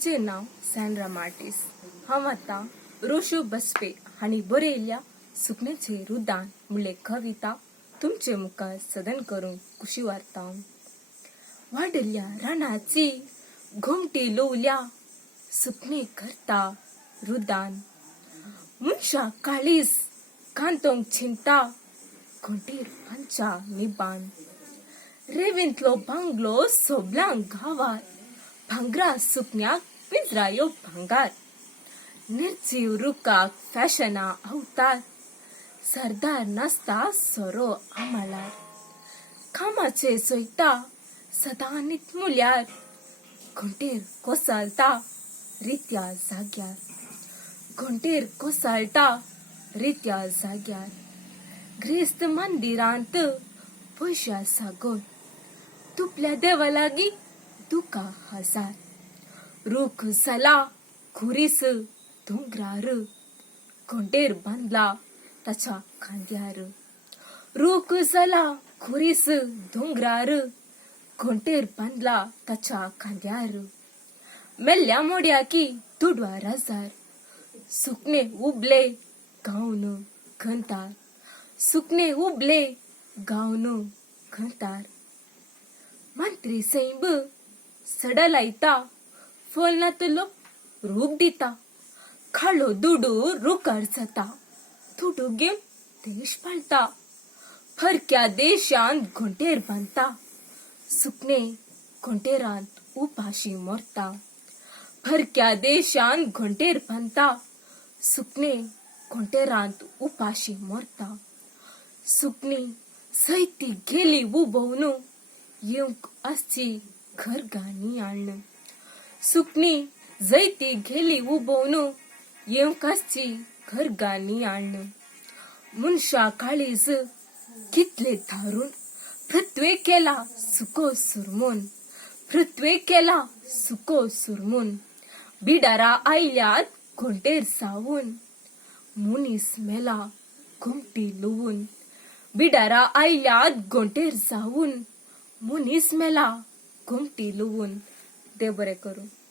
मुझे नाव Sandra Martin's. हांव आतां रोशो बसपे हांणी बरयल्ल्या सुकणेचे रुदान म्हणले कविता तुमचे मुखार सदन करूंक खुशी वारता. वाडल्या रानाची घोमटी लोवल्या सुकणे करता रुदान. मनशा काळीज कांतोंक चिंता घोंटेर पांचा निबान. रेंवेंतलो बांगलो सोबलांक गावार भांगरा सुकण्याक पिंजरायो भांगार. निर्जीव रुखाक फॅशना अवतार सरदार नासता सोरो आमाळार. कामाचे सोयता सदां नितमुल्यार घोंटेर कोसळटा रित्या जाग्यार. घोंटेर कोसळटा रित्या जाग्यार. ग्रेस्त मंदिरांत पयशा सागोर तुपल्या देवा लागीं दुका हजार. रूख जाला खुरीस दोंगरार घोंटेर बांदला ताच्या खांद्यार. रूख जाला खुरीस दोंगरार घोंटेर बांदला ताच्या खांद्यार. मेल्ल्या मोड्याकी दुडवा राजार सुकणे उबले गावन खंतार. सुकणे उबले गावन खंतार. मंत्री सैब सडा लायता फलनातलो रूप दिता. खालो दुडू रुकार जाता दुडू घेवन देश पाळता. फरक्या देशांत घोंटेर बांदता सुकणे घोंटेरांत उपाशी मरता. फरक्या देशांत घोंटेर बांदता सुकणे घोंटेरांत उपाशी मरता. सुकणी सैती गेली उबोवन येवंक आसची घरगाणी आणन. सुकणी जैती गेली उबोवन येवंक आसची घरगाणी आणन. मनशा काळीज कितले धारून पृथ्वे केला सुको सुरमून. पृथ्वे केला सुको सुरमून. बिडारा आयल्यात घोंटेर सावून मुनीस मेला घोमटी लुवून. बिडारा आयल्यात घोंटेर जावून मुनीस मेला घोमटी लुवून. देव बरें करूं.